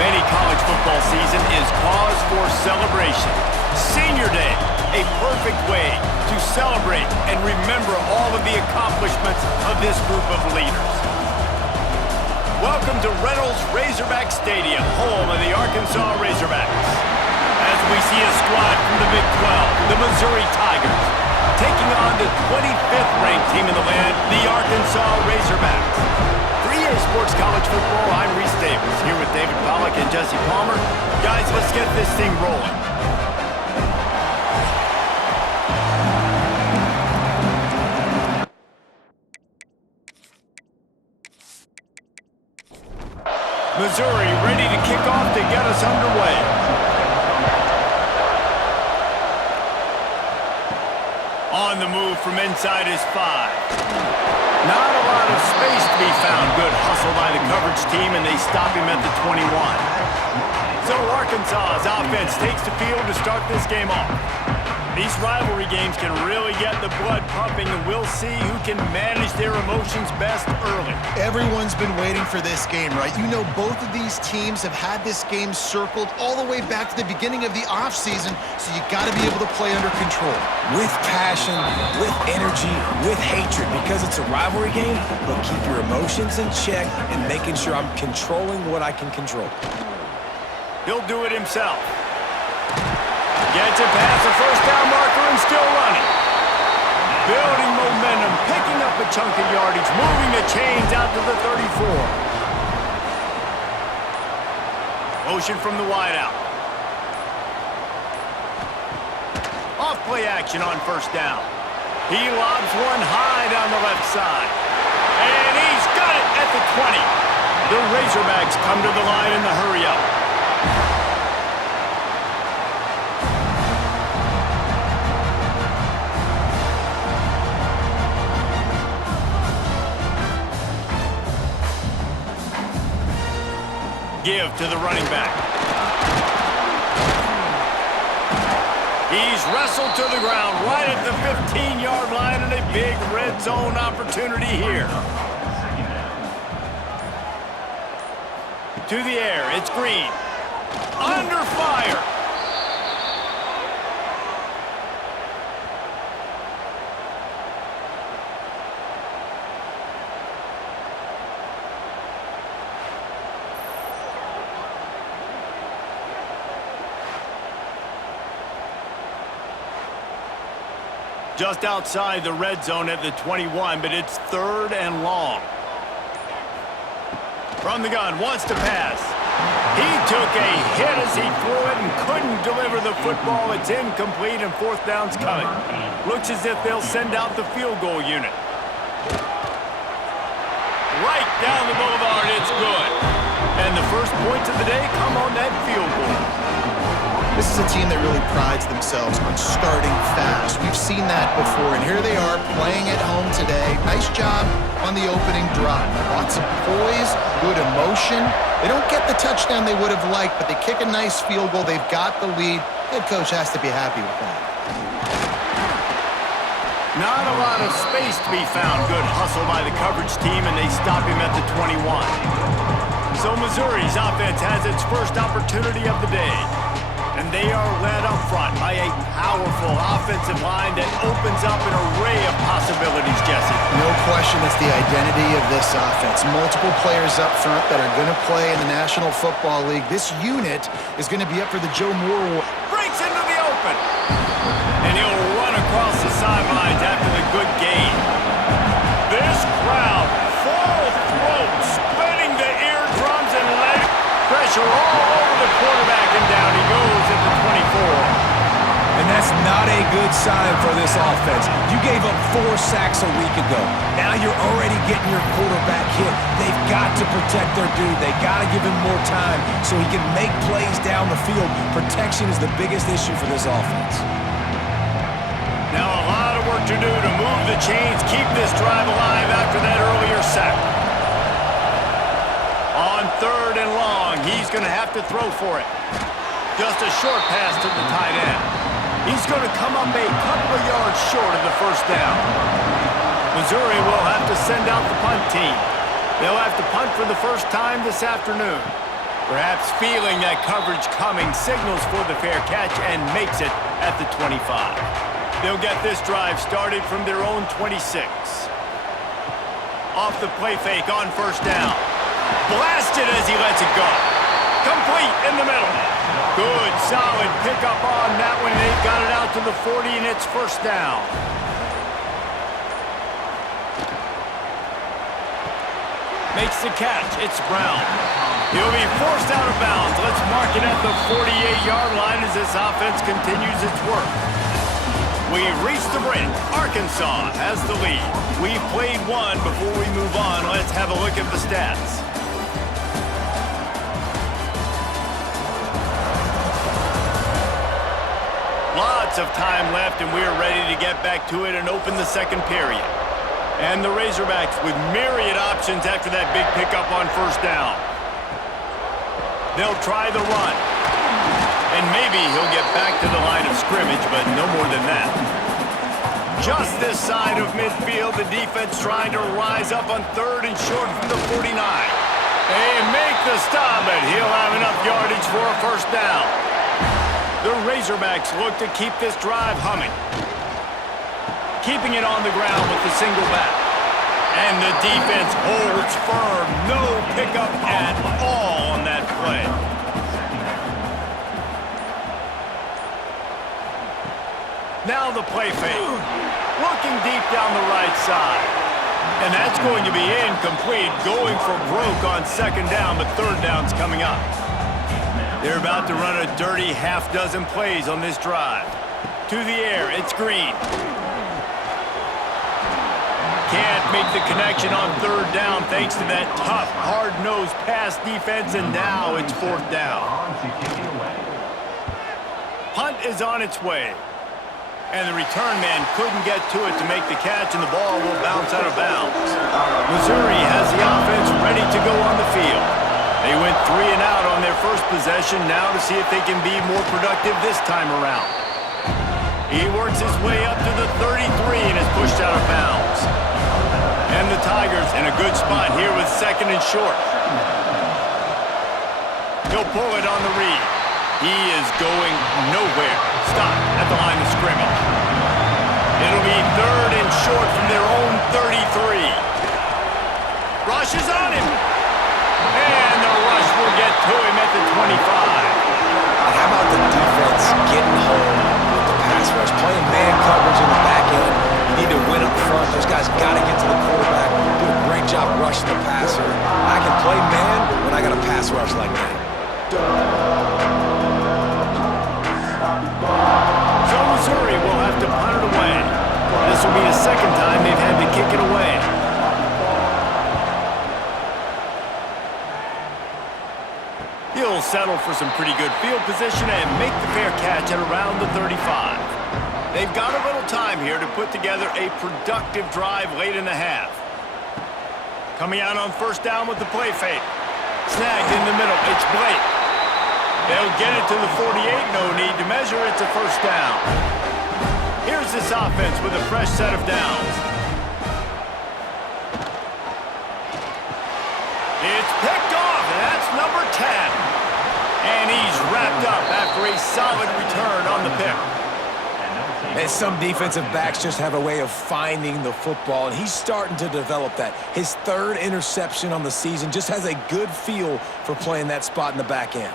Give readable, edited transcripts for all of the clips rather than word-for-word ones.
any college football season is cause for celebration. Senior Day, a perfect way to celebrate and remember all of the accomplishments of this group of leaders. Welcome to Reynolds Razorback Stadium, home of the Arkansas Razorbacks. As we see a squad from the Big 12, the Missouri Tigers, taking on the 25th ranked team in the land, the Arkansas Razorbacks. 3A Sports College Football, I'm Reese Davis, here with David Pollack and Jesse Palmer. Guys, let's get this thing rolling. Missouri ready to kick off to get us underway. On the move from inside is 5. Not a lot of space to be found. Good hustle by the coverage team, and they stop him at the 21. So Arkansas's offense takes the field to start this game off. These rivalry games can really get the blood pumping, and we'll see who can manage their emotions best early. Everyone's been waiting for this game, right? You know, both of these teams have had this game circled all the way back to the beginning of the offseason, so you got to be able to play under control. With passion, with energy, with hatred, because it's a rivalry game, but keep your emotions in check and making sure I'm controlling what I can control. He'll do it himself. Gets it past the first down marker and still running. Building momentum, picking up a chunk of yardage, moving the chains out to the 34. Motion from the wideout. Off play action on first down. He lobs one high down the left side. And he's got it at the 20. The Razorbacks come to the line in the hurry-up. Give to the running back. He's wrestled to the ground right at the 15-yard line, and a big red zone opportunity here. To the air, it's Green. Under fire. Just outside the red zone at the 21, but it's 3rd and long. From the gun, wants to pass. He took a hit as he threw it and couldn't deliver the football. It's incomplete and 4th down's coming. Looks as if they'll send out the field goal unit. Right down the boulevard, it's good. And the first points of the day come on that field goal. This is a team that really prides themselves on starting fast. We've seen that before, and here they are playing at home today. Nice job on the opening drive. Lots of poise, good emotion. They don't get the touchdown they would have liked, but they kick a nice field goal. They've got the lead. Head coach has to be happy with that. Not a lot of space to be found. Good hustle by the coverage team, and they stop him at the 21. So Missouri's offense has its first opportunity of the day. And they are led up front by a powerful offensive line that opens up an array of possibilities, Jesse. No question it's the identity of this offense. Multiple players up front that are going to play in the National Football League. This unit is going to be up for the Joe Moore Award. Breaks into the open. And he'll run across the sidelines after the good gain. This crowd, full throat, splitting the eardrums and leg pressure all over the quarterback, and down he goes at the 24. And that's not a good sign for this offense. You gave up 4 sacks a week ago. Now you're already getting your quarterback hit. They've got to protect their dude. They got to give him more time so he can make plays down the field. Protection is the biggest issue for this offense. Now a lot of work to do to move the chains, keep this drive alive after that earlier sack. On 3rd and long, he's going to have to throw for it. Just a short pass to the tight end. He's going to come up a couple of yards short of the first down. Missouri will have to send out the punt team. They'll have to punt for the first time this afternoon. Perhaps feeling that coverage coming, signals for the fair catch and makes it at the 25. They'll get this drive started from their own 26. Off the play fake on first down. Blasted as he lets it go. Complete in the middle. Good, solid pickup on that one. They've got it out to the 40, and it's first down. Makes the catch. It's Brown. He'll be forced out of bounds. Let's mark it at the 48-yard line as this offense continues its work. We've reached the break. Arkansas has the lead. We've played one. Before we move on, let's have a look at the stats. Lots of time left, and we're ready to get back to it and open the second period. And the Razorbacks with myriad options after that big pickup on first down. They'll try the run. And maybe he'll get back to the line of scrimmage, but no more than that. Just this side of midfield, the defense trying to rise up on third and short from the 49. They make the stop, but he'll have enough yardage for a first down. The Razorbacks look to keep this drive humming. Keeping it on the ground with the single back. And the defense holds firm. No pickup at all on that play. Now the play fake. Looking deep down the right side. And that's going to be incomplete. Going for broke on second down, but third down's coming up. They're about to run a dirty half-dozen plays on this drive. To the air, it's Green. Can't make the connection on third down thanks to that tough, hard-nosed pass defense, and now it's fourth down. Punt is on its way. And the return man couldn't get to it to make the catch, and the ball will bounce out of bounds. Missouri has the offense ready to go on the field. They went 3 and out on their first possession, now to see if they can be more productive this time around. He works his way up to the 33 and is pushed out of bounds. And the Tigers in a good spot here with second and short. He'll pull it on the read. He is going nowhere. Stop at the line of scrimmage. It'll be third and short from their own 33. Rush is on him. And the rush will get to him at the 25. How about the defense getting home with the pass rush? Playing man coverage in the back end. You need to win up front. Those guys got to get to the quarterback. Do a great job rushing the passer. I can play man when I got a pass rush like that. So Missouri will have to punt it away. This will be the second time they've had to kick it away. He'll settle for some pretty good field position and make the fair catch at around the 35. They've got a little time here to put together a productive drive late in the half. Coming out on first down with the play fake. Snagged in the middle. It's Blake. They'll get it to the 48. No need to measure. It's a first down. Here's this offense with a fresh set of downs. It's picked off, and that's number 10. And he's wrapped up after a solid return on the pick. And some defensive backs just have a way of finding the football, and he's starting to develop that. His third interception on the season, just has a good feel for playing that spot in the back end.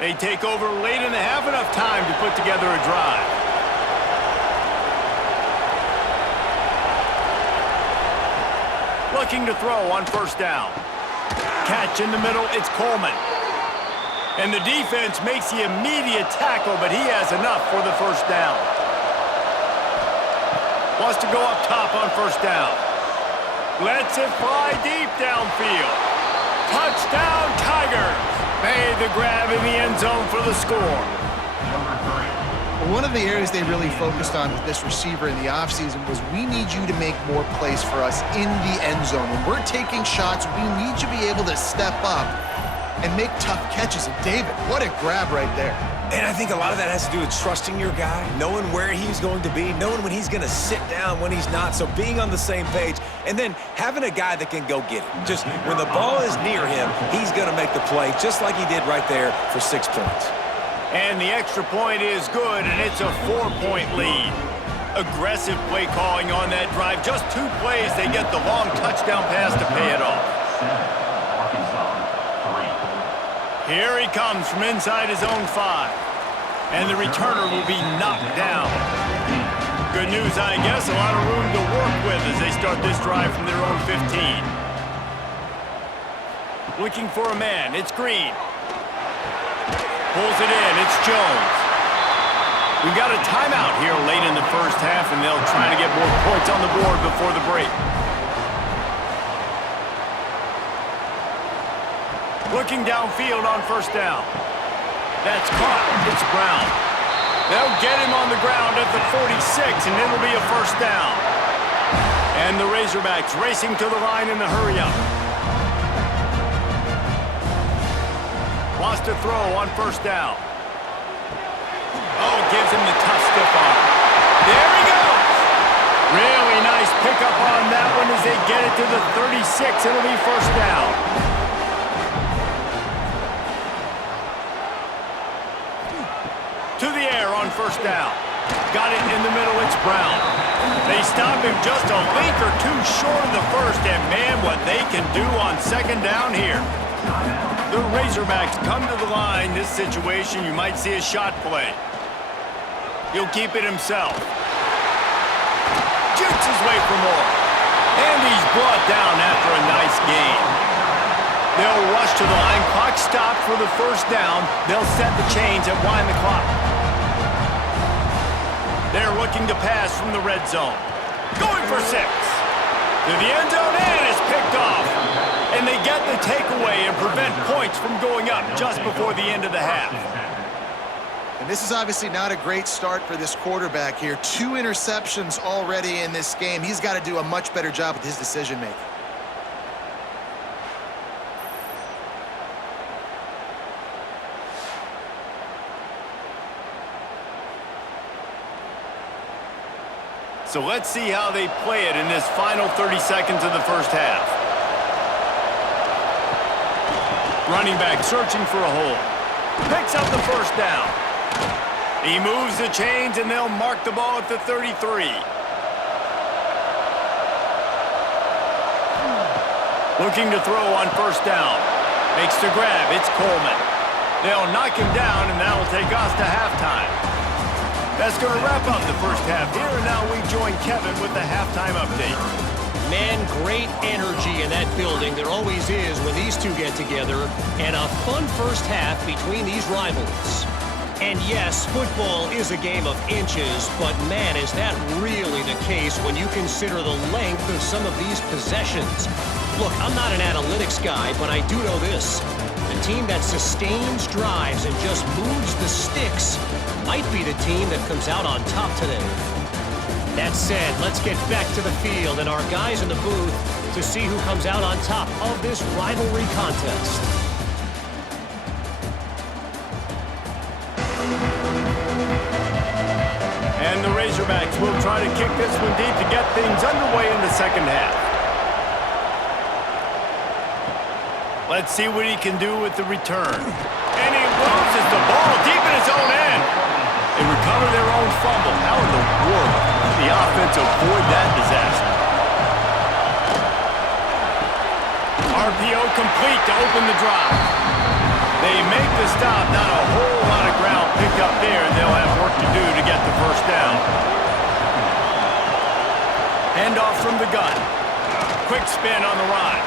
They take over late in the half, enough time to put together a drive. Looking to throw on first down. Catch in the middle, it's Coleman. And the defense makes the immediate tackle, but he has enough for the first down. Wants to go up top on first down. Lets it fly deep downfield. Touchdown, Tigers! Made the grab in the end zone for the score. One of the areas they really focused on with this receiver in the offseason was we need you to make more plays for us in the end zone. When we're taking shots, we need you to be able to step up and make tough catches. And David, what a grab right there. And I think a lot of that has to do with trusting your guy, knowing where he's going to be, knowing when he's going to sit down, when he's not, so being on the same page, and then having a guy that can go get it. Just when the ball is near him, he's going to make the play, just like he did right there for 6 points. And the extra point is good, and it's a 4-point lead. Aggressive play calling on that drive. Just 2 plays, they get the long touchdown pass to pay it off. Here he comes from inside his own 5. And the returner will be knocked down. Good news, I guess. A lot of room to work with as they start this drive from their own 15. Looking for a man. It's Green. Pulls it in. It's Jones. We've got a timeout here late in the first half, and they'll try to get more points on the board before the break. Looking downfield on first down. That's caught. It's Brown. They'll get him on the ground at the 46, and it'll be a first down. And the Razorbacks racing to the line in the hurry-up. Wants to throw on first down. Oh, gives him the tough stiff arm. There he goes. Really nice pickup on that one as they get it to the 36. It'll be first down. To the air on first down. Got it in the middle, it's Brown. They stop him just a link or 2 short of the first, and man, what they can do on second down here. The Razorbacks come to the line. This situation, you might see a shot play. He'll keep it himself. Jukes his way for more. And he's brought down after a nice gain. They'll rush to the line. Clock stopped for the first down. They'll set the chains and wind the clock. They're looking to pass from the red zone. Going for 6. To the end zone, and it's picked off. And they get the takeaway and prevent points from going up just before the end of the half. And this is obviously not a great start for this quarterback here. 2 interceptions already in this game. He's got to do a much better job with his decision-making. So let's see how they play it in this final 30 seconds of the first half. Running back searching for a hole. Picks up the first down. He moves the chains, and they'll mark the ball at the 33. Looking to throw on first down. Makes the grab. It's Coleman. They'll knock him down, and that'll take us to halftime. That's going to wrap up the first half here, and now we join Kevin with the halftime update. Man, great energy in that building. There always is when these two get together, and a fun first half between these rivals. And yes, football is a game of inches, but man, is that really the case when you consider the length of some of these possessions. Look, I'm not an analytics guy, but I do know this. The team that sustains drives and just moves the sticks might be the team that comes out on top today. That said, let's get back to the field and our guys in the booth to see who comes out on top of this rivalry contest. And the Razorbacks will try to kick this one deep to get things underway in the second half. Let's see what he can do with the return. And he loses the ball deep in his own end. They recover their own fumble. How in the world did the offense avoid that disaster? RPO complete to open the drive. They make the stop. Not a whole lot of ground picked up there, and they'll have work to do to get the first down. Handoff from the gun. Quick spin on the run.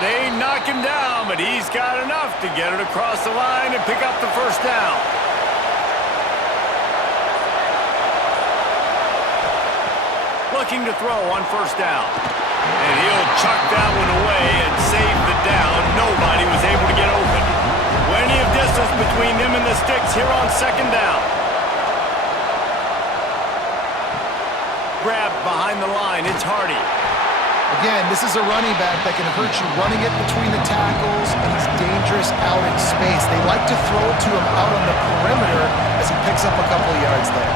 They knock him down, but he's got enough to get it across the line and pick up the first down. Looking to throw on first down. And he'll chuck that one away and save the down. Nobody was able to get open. Plenty of distance between him and the sticks here on second down. Grabbed behind the line. It's Hardy. Again, this is a running back that can hurt you running it between the tackles, and he's dangerous out in space. They like to throw it to him out on the perimeter as he picks up a couple of yards there.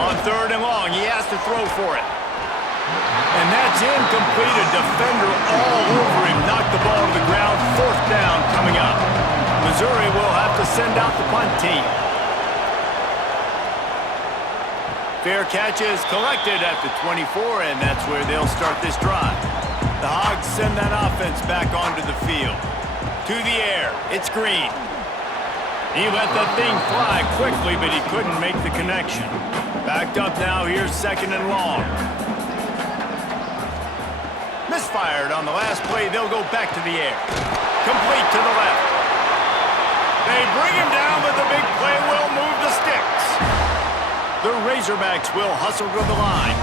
On 3rd and long, he has to throw for it. And that's incomplete. A defender all over him. Knocked the ball to the ground. 4th down coming up. Missouri will have to send out the punt team. Fair catch is collected at the 24, and that's where they'll start this drive. The Hogs send that offense back onto the field. To the air, it's Green. He let that thing fly quickly, but he couldn't make the connection. Backed up now, here's 2nd and long. Misfired on the last play, they'll go back to the air. Complete to the left. They bring him down, but the big play will move the sticks. The Razorbacks will hustle to the line.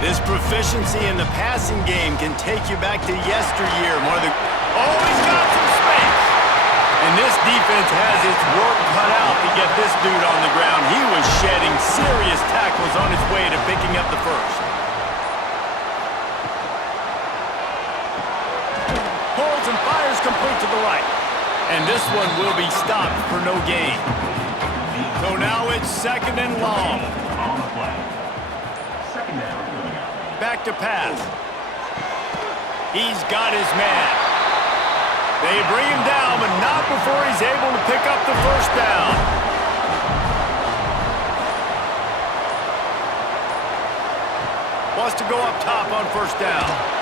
This proficiency in the passing game can take you back to yesteryear. Oh, he's got some space. And this defense has its work cut out to get this dude on the ground. He was shedding serious tackles on his way to picking up the first. Pulls and fires complete to the right. And this one will be stopped for no gain. So now it's 2nd and long. Back to pass. He's got his man. They bring him down, but not before he's able to pick up the 1st down. Wants to go up top on 1st down.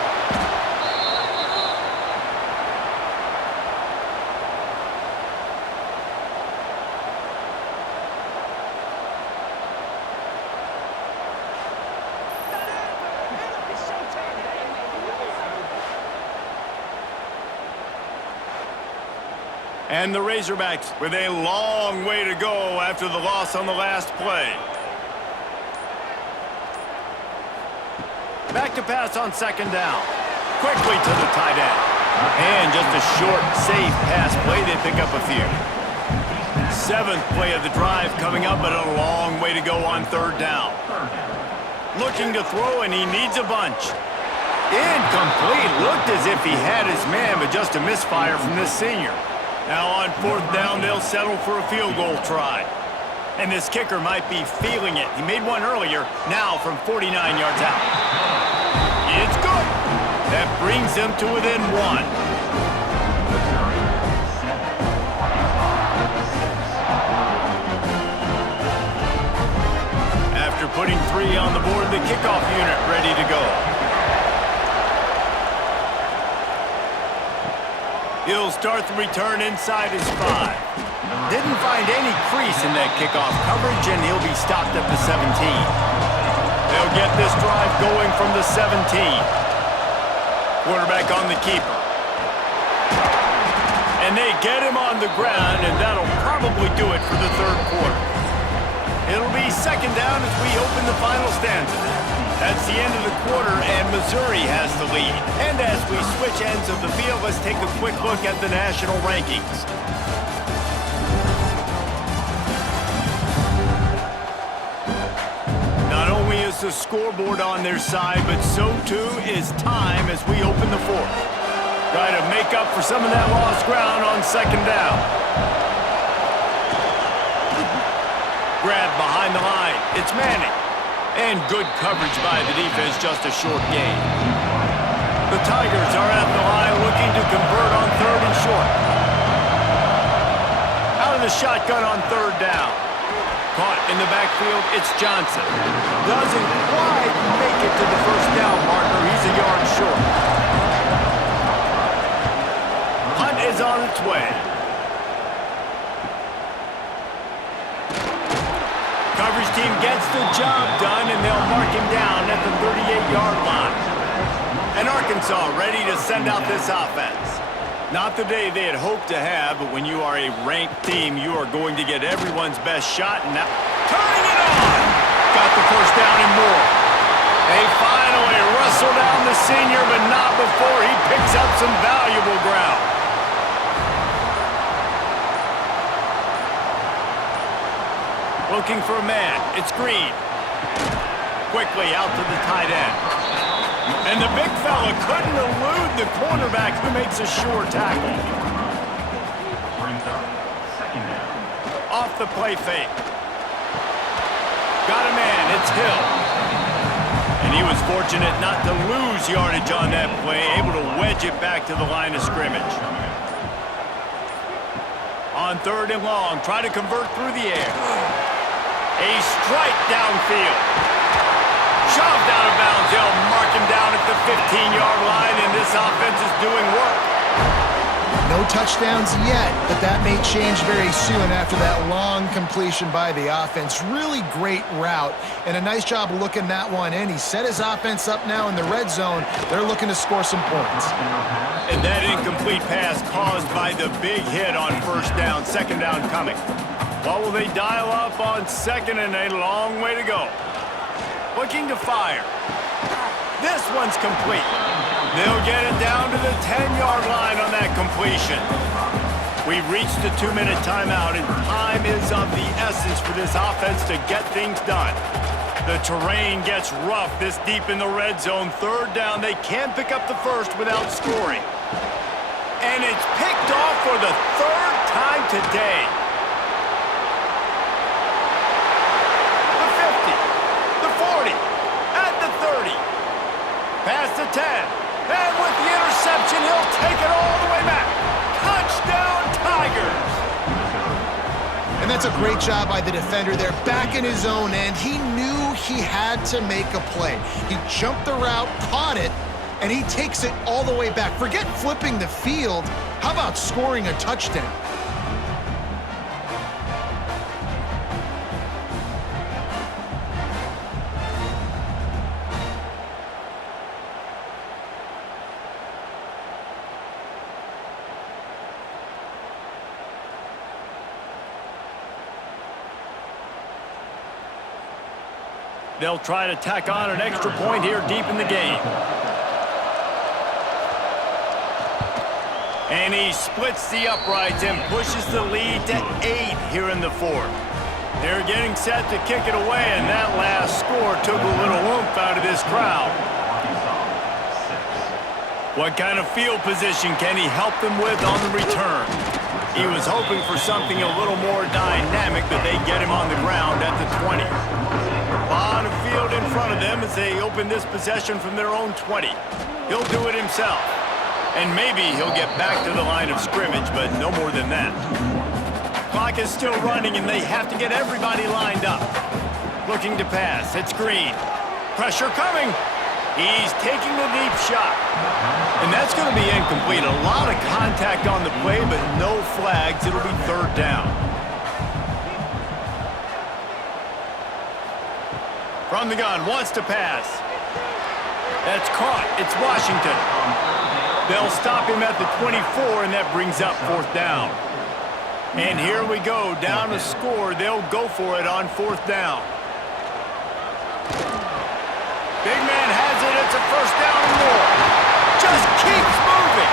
And the Razorbacks with a long way to go after the loss on the last play. Back to pass on 2nd down. Quickly to the tight end. And just a short, safe pass play. They pick up a few. 7th play of the drive coming up, but a long way to go on 3rd down. Looking to throw, and he needs a bunch. Incomplete. Looked as if he had his man, but just a misfire from this senior. Now on 4th down, they'll settle for a field goal try. And this kicker might be feeling it. He made one earlier, now from 49 yards out. It's good. That brings them to within 1. After putting 3 on the board, the kickoff unit ready to go. He'll start the return inside his 5. Didn't find any crease in that kickoff coverage, and he'll be stopped at the 17. They'll get this drive going from the 17. Quarterback on the keeper. And they get him on the ground, and that'll probably do it for the 3rd quarter. It'll be 2nd down as we open the final stanza. That's the end of the quarter, and Missouri has the lead. And as we switch ends of the field, let's take a quick look at the national rankings. Not only is the scoreboard on their side, but so too is time as we open the 4th. Try to make up for some of that lost ground on 2nd down. Grab behind the line. It's Manning. And good coverage by the defense, just a short gain. The Tigers are at the line looking to convert on 3rd and short. Out of the shotgun on 3rd down. Caught in the backfield, it's Johnson. Doesn't quite make it to the 1st down marker. He's a yard short. Hunt is on its way. Coverage team gets the job done, and they'll mark him down at the 38-yard line. And Arkansas ready to send out this offense. Not the day they had hoped to have, but when you are a ranked team, you are going to get everyone's best shot. And now, turning it on! Got the 1st down and more. They finally wrestle down the senior, but not before he picks up some valuable ground. Looking for a man. It's Green. Quickly out to the tight end. And the big fella couldn't elude the cornerback who makes a sure tackle. Off the play fake. Got a man, it's Hill. And he was fortunate not to lose yardage on that play, able to wedge it back to the line of scrimmage. On 3rd and long, try to convert through the air. A strike downfield. Shoved out of bounds. They'll mark him down at the 15-yard line, and this offense is doing work. No touchdowns yet, but that may change very soon after that long completion by the offense. Really great route, and a nice job looking that one in. He set his offense up now in the red zone. They're looking to score some points. And that incomplete pass caused by the big hit on 1st down, 2nd down coming. What will they dial up on 2nd and a long way to go? Looking to fire. This one's complete. They'll get it down to the 10-yard line on that completion. We've reached the 2-minute timeout, and time is of the essence for this offense to get things done. The terrain gets rough this deep in the red zone. 3rd down, they can't pick up the first without scoring. And it's picked off for the 3rd time today. The 50, the 40, at the 30. Past the 10. And with the interception, he'll take it all the way back. Touchdown, Tigers! And that's a great job by the defender there, back in his own end. He knew he had to make a play. He jumped the route, caught it, and he takes it all the way back. Forget flipping the field. How about scoring a touchdown? They'll try to tack on an extra point here deep in the game. And he splits the uprights and pushes the lead to 8 here in the 4th. They're getting set to kick it away, and that last score took a little oomph out of this crowd. What kind of field position can he help them with on the return? He was hoping for something a little more dynamic, but they get him on the ground at the 20. A lot of field in front of them as they open this possession from their own 20. He'll do it himself. And maybe he'll get back to the line of scrimmage, but no more than that. Clock is still running, and they have to get everybody lined up. Looking to pass. It's Green. Pressure coming. He's taking the deep shot. And that's going to be incomplete. A lot of contact on the play, but no flags. It'll be 3rd down. From the gun, wants to pass. That's caught. It's Washington. They'll stop him at the 24, and that brings up 4th down. And here we go, down to score. They'll go for it on 4th down. Big man has it. It's a 1st down and more. Just keeps moving.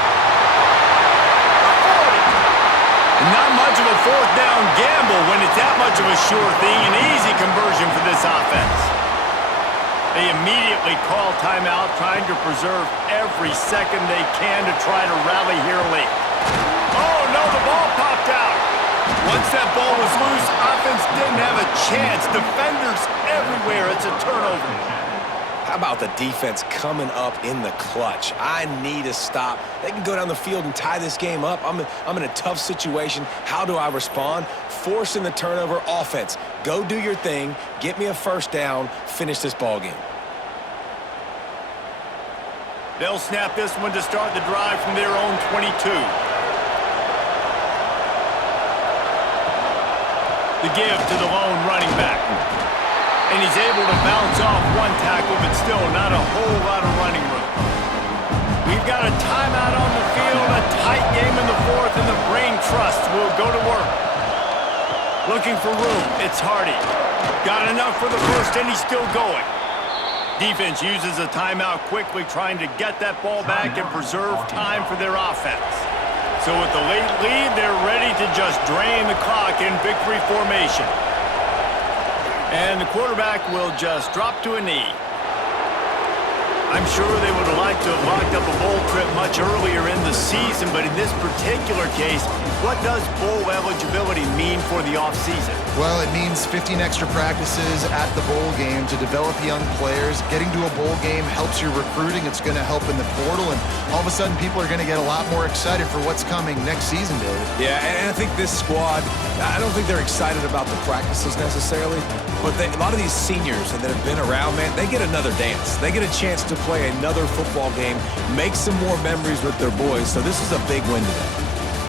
The 40. Not much of a 4th down gamble when it's that much of a sure thing. An easy conversion for this offense. They immediately call timeout, trying to preserve every second they can to try to rally here late. Oh, no, the ball popped out. Once that ball was loose, offense didn't have a chance. Defenders everywhere. It's a turnover. How about the defense coming up in the clutch? I need a stop. They can go down the field and tie this game up. I'm in a tough situation. How do I respond? Forcing the turnover. Offense, go do your thing. Get me a 1st down. Finish this ball game. They'll snap this one to start the drive from their own 22. The give to the lone running back. And he's able to bounce off one tackle, but still not a whole lot of running room. We've got a timeout on the field, a tight game in the 4th, and the brain trust will go to work. Looking for room, it's Hardy. Got enough for the 1st, and he's still going. Defense uses a timeout quickly, trying to get that ball back and preserve time for their offense. So with the late lead, they're ready to just drain the clock in victory formation. And the quarterback will just drop to a knee. I'm sure they would have liked to have locked up a bowl trip much earlier in the season, but in this particular case, what does bowl eligibility mean for the offseason? Well, it means 15 extra practices at the bowl game to develop young players. Getting to a bowl game helps your recruiting. It's going to help in the portal, and all of a sudden people are going to get a lot more excited for what's coming next season, David. Yeah, and I think this squad, I don't think they're excited about the practices necessarily, but a lot of these seniors that have been around, man, they get another dance. They get a chance to play another football game, make some more memories with their boys, so this is a big win today.